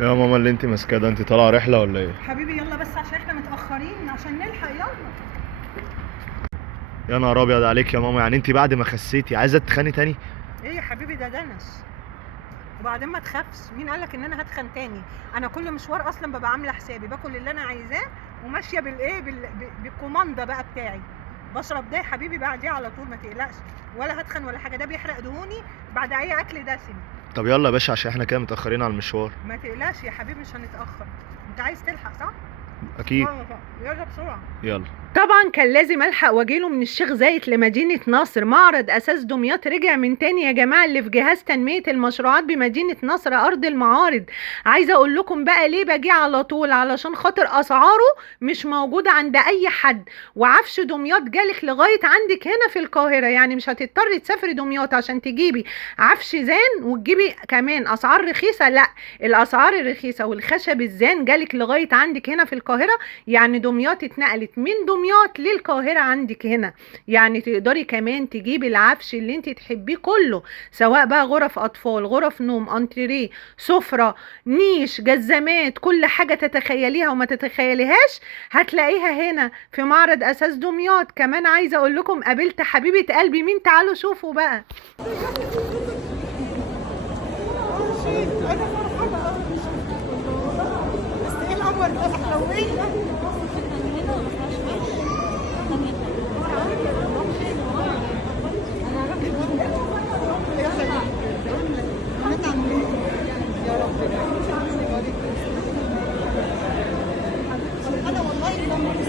يا ماما اللي انت ماسكاه ده، انت طالعه رحله ولا ايه؟ حبيبي يلا بس عشان احنا متأخرين عشان نلحق يلا. يا نهار ابيض عليك يا ماما، يعني انت بعد ما خسيتي عايزه تتخني تاني؟ ايه يا حبيبي ده دنس. وبعدين ما تخافش، مين قالك ان انا هتخن تاني؟ انا كل مشوار اصلا ببقى عامله حسابي باكل اللي انا عايزاه وماشيه بالايه بالكوماندا بقى بتاعي. بشرب ده يا حبيبي بعديه على طول، ما تقلقش. ولا هتخن ولا حاجه، ده بيحرق دهوني بعد اي اكل دسم. طب يلا يا باشا عشان احنا كده متاخرين على المشوار. ما تقلقش يا حبيبي مش هنتاخر. انت عايز تلحق صح؟ اكيد. يلا بسرعه. يلا. طبعا كان لازم الحق واجيله من الشيخ زايد لمدينه نصر. معرض اساس دمياط رجع من تاني يا جماعه، اللي في جهاز تنميه المشروعات بمدينه نصر ارض المعارض. عايزه اقول لكم بقى ليه باجي على طول، علشان خاطر اسعاره مش موجوده عند اي حد. وعفش دمياط جالك لغايه عندك هنا في القاهره، يعني مش هتضطري تسافري دمياط عشان تجيبي عفش زان وتجيبي كمان اسعار رخيصه. لا، الاسعار الرخيصه والخشب الزان جالك لغايه عندك هنا في القاهره. يعني دمياط اتنقلت من دمياط للقاهرة عندك هنا. يعني تقدري كمان تجيبي العفش اللي انت تحبيه كله، سواء بقى غرف اطفال، غرف نوم، انتريه، سفرة، نيش، جزامات، كل حاجة تتخيليها وما تتخيليهاش هتلاقيها هنا في معرض اساس دمياط. كمان عايزة اقول لكم قابلت حبيبة قلبي مين، تعالوا شوفوا بقى. انا فرحانة أوي. بس ايه القمر ده حلوين.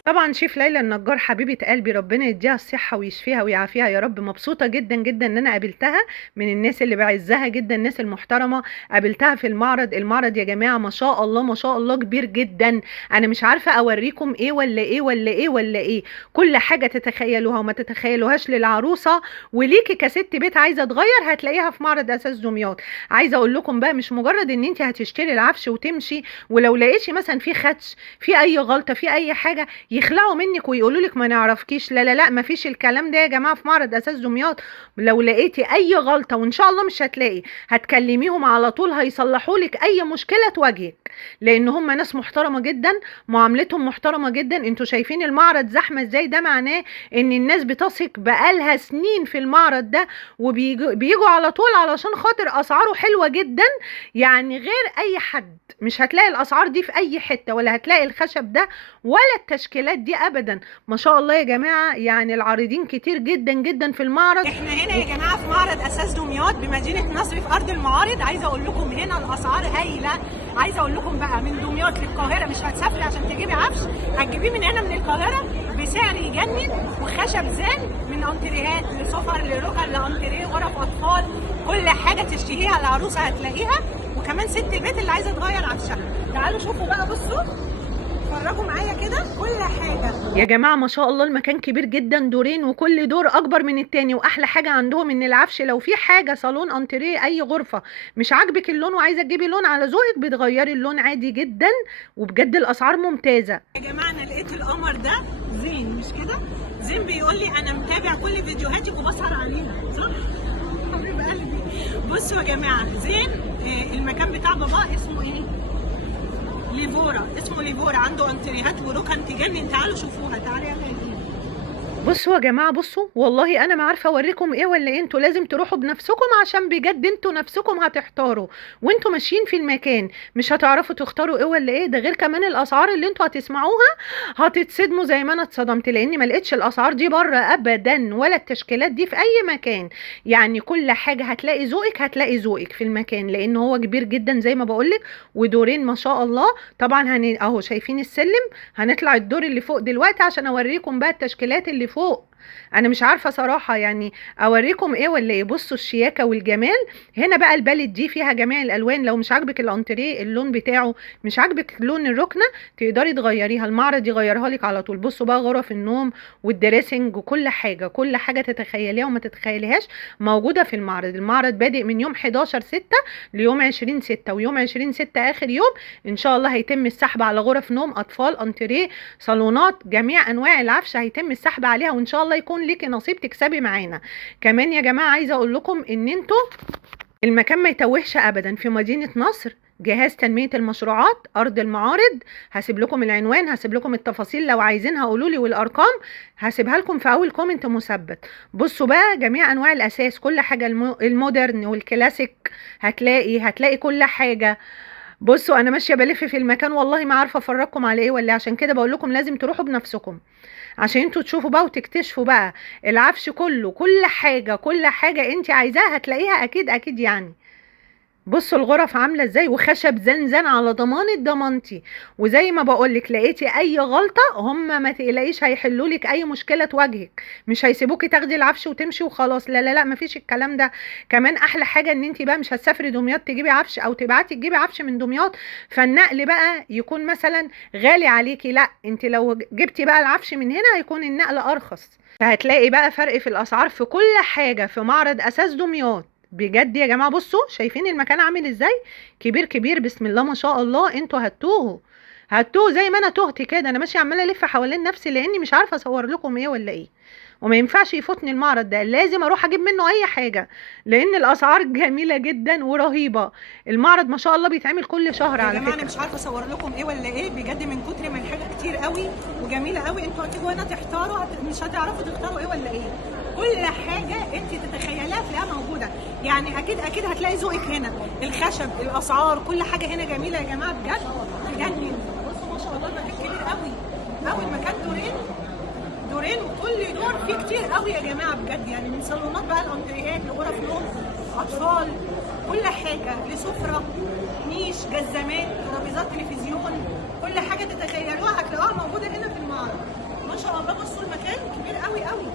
طبعا شيف ليلى النجار حبيبه قلبي ربنا يديها الصحه ويشفيها ويعافيها يا رب. مبسوطه جدا جدا ان انا قابلتها، من الناس اللي بعزها جدا، الناس المحترمه. قابلتها في المعرض. المعرض يا جماعه ما شاء الله ما شاء الله كبير جدا. انا مش عارفه اوريكم ايه ولا ايه ولا ايه ولا ايه. كل حاجه تتخيلوها وما تتخيلوهاش للعروسه وليكي كست بيت عايزه تغير هتلاقيها في معرض اساس دمياط. عايزه اقول لكم بقى مش مجرد ان انت هتشتري العفش وتمشي، ولو لقيتي مثلا في خدش، في اي غلطه، في اي حاجه، يخلعوا منك ويقولوا لك ما نعرفكيش. لا لا لا، ما فيش الكلام ده يا جماعه في معرض اساس دمياط. لو لقيتي اي غلطه، وان شاء الله مش هتلاقي، هتكلميهم على طول هيصلحوا لك اي مشكله تواجهك، لان هم ناس محترمه جدا، معاملتهم محترمه جدا. انتوا شايفين المعرض زحمه ازاي؟ ده معناه ان الناس بتثق بقالها سنين في المعرض ده، وبيجوا على طول علشان خاطر اسعاره حلوه جدا. يعني غير اي حد مش هتلاقي الاسعار دي في اي حته، ولا هتلاقي الخشب ده ولا التشكيلات دي ابدا. ما شاء الله يا جماعه، يعني العارضين كتير جدا جدا في المعرض. احنا هنا يا جماعه في معرض اساس دمياط بمدينه نصر في ارض المعارض. عايزه اقول لكم هنا الاسعار هايله. عايزه اقول لكم بقى من دمياط للقاهره مش هتسافري عشان تجيبي عفش، هتجيبيه من هنا من القاهره بسعر يجنن. وخشب زان من انتريهات لسفر لركن لانتريه غرف اطفال، كل حاجه تشتهيها العروسه هتلاقيها. وكمان ست البيت اللي عايزه تغير عفشها. تعالوا شوفوا بقى، بصوا اتفرجوا معايا كده كل حاجه. يا جماعه ما شاء الله المكان كبير جدا، دورين وكل دور اكبر من التاني. واحلى حاجه عندهم ان العفش لو في حاجه صالون انتريه اي غرفه مش عاجبك اللون وعايزه تجيبي لون على ذوقك بتغيري اللون عادي جدا. وبجد الاسعار ممتازه يا جماعه. انا لقيت القمر ده زين مش كده؟ زين بيقول لي انا متابع كل فيديوهاتك وبسهر عليها صح؟ حبيب قلبي. بصوا يا جماعه زين، المكان بتاع بابا اسمه ايه؟ ليفورا. اسمه ليفورا، عنده انتريهات وركن تجنن. تعالوا شوفوها. تعالوا يا غاليين. بصوا يا جماعه، بصوا والله انا ما عارفه اوريكم ايه ولا ايه. انتوا لازم تروحوا بنفسكم عشان بجد انتوا نفسكم هتحتاروا وانتوا ماشيين في المكان، مش هتعرفوا تختاروا ايه ولا ايه. ده غير كمان الاسعار اللي انتوا هتسمعوها هتتصدموا زي ما انا اتصدمت، لاني ما لقيتش الاسعار دي بره ابدا ولا التشكيلات دي في اي مكان. يعني كل حاجه هتلاقي ذوقك، هتلاقي ذوقك في المكان، لان هو كبير جدا زي ما بقولك، ودورين ما شاء الله. طبعا اهو شايفين السلم، هنطلع الدور اللي فوق دلوقتي عشان اوريكم بقى التشكيلات اللي فوق. انا مش عارفه صراحه يعني اوريكم ايه ولا ايه. بصوا الشياكه والجمال. هنا بقى البالت دي فيها جميع الالوان. لو مش عاجبك الانتريه اللون بتاعه، مش عاجبك لون الركنه، تقدري تغيريها، المعرض يغيرها لك على طول. بصوا بقى غرف النوم والدريسنج وكل حاجه، كل حاجه تتخيليها وما تتخيليهاش موجوده في المعرض. المعرض بادئ من يوم 11/6 ليوم 20/6، ويوم 20/6 اخر يوم. ان شاء الله هيتم السحب على غرف نوم، اطفال، انتريه، صالونات، جميع انواع العفش هيتم السحب عليها، وان شاء الله يكون ليكي نصيب تكسبي معانا. كمان يا جماعه عايزه اقول لكم ان انتوا المكان ما يتوهش ابدا في مدينه نصر. جهاز تنمية المشروعات أرض المعارض. هسيب لكم العنوان، هسيب لكم التفاصيل لو عايزينها قولوا لي، والأرقام هسيبها لكم في أول كومنت مثبت. بصوا بقى جميع أنواع الأساس، كل حاجة المودرن والكلاسيك، هتلاقي كل حاجة. بصوا أنا ماشية بلف في المكان والله ما عارفة أفرجكم على إيه ولا إيه. عشان كده بقول لكم لازم تروحوا بنفسكم عشان انتوا تشوفوا بقى وتكتشفوا بقى العفش كله. كل حاجة انت عايزاها هتلاقيها اكيد اكيد يعني. بصوا الغرف عامله ازاي، وخشب زنزان على ضمانتي. وزي ما بقولك لقيتي اي غلطه هم ما تقلقيش هيحلوا لك اي مشكله تواجهك. مش هيسيبوكي تاخدي العفش وتمشي وخلاص، لا لا لا مفيش الكلام ده. كمان احلى حاجه ان انت بقى مش هتسافري دمياط تجيبي عفش او تبعتي تجيبي عفش من دمياط فالنقل بقى يكون مثلا غالي عليكي. لا انت لو جبتي بقى العفش من هنا هيكون النقل ارخص. فهتلاقي بقى فرق في الاسعار في كل حاجه في معرض اساس دمياط. بجد يا جماعه بصوا شايفين المكان عامل ازاي، كبير كبير بسم الله ما شاء الله. انتوا هتوه زي ما انا تهت كده. انا ماشيه عماله الف حوالين نفسي لاني مش عارفه اصور لكم ايه ولا ايه. وما ينفعش يفوتني المعرض ده، لازم اروح اجيب منه اي حاجه لان الاسعار جميله جدا ورهيبه. المعرض ما شاء الله بيتعمل كل شهر يا على جماعه فكره. انا مش عارفه اصور لكم ايه ولا ايه بجد، من كتر ما الحاجه كتير قوي وجميله قوي. انتوا هتيجوا هنا تحتاروا مش هتعرفوا تختاروا ايه ولا ايه. كل حاجه انت تتخيليها تلاقيها موجوده، يعني اكيد هتلاقي ذوقك هنا. الخشب، الاسعار، كل حاجه هنا جميله يا جماعه بجد تجنن. بصوا ما شاء الله المكان كبير قوي قوي. المكان دورين وكل دور فيه كتير قوي يا جماعه بجد، يعني من صالونات بقى الانتريهات لغرف نوم اطفال، كل حاجه، لسفره، نيش، جزامات، ترابيزات تلفزيون، كل حاجه تتخيلوها هتلاقوها موجوده هنا في المعرض. ما شاء الله بصوا المكان كبير قوي قوي.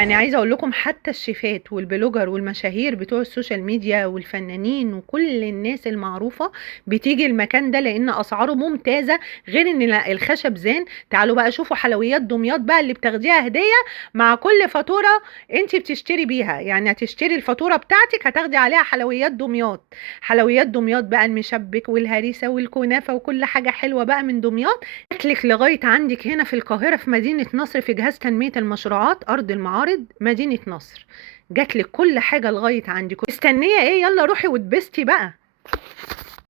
انا عايزه اقول لكم حتى الشيفات والبلوجر والمشاهير بتوع السوشيال ميديا والفنانين وكل الناس المعروفه بتيجي المكان ده لان اسعاره ممتازه. غير ان الخشب زين. تعالوا بقى شوفوا حلويات دمياط بقى اللي بتاخديها هديه مع كل فاتوره انت بتشتري بيها. يعني هتشتري الفاتوره بتاعتك هتاخدي عليها حلويات دمياط. حلويات دمياط بقى المشبك والهريسه والكنافه وكل حاجه حلوه بقى من دمياط. جاتلك لغايه عندك هنا في القاهره في مدينه نصر في جهاز تنميه المشروعات ارض المعارض مدينة نصر. جاتلك كل حاجة لغاية عندك. مستنية ايه؟ يلا روحي واتبسطي بقى.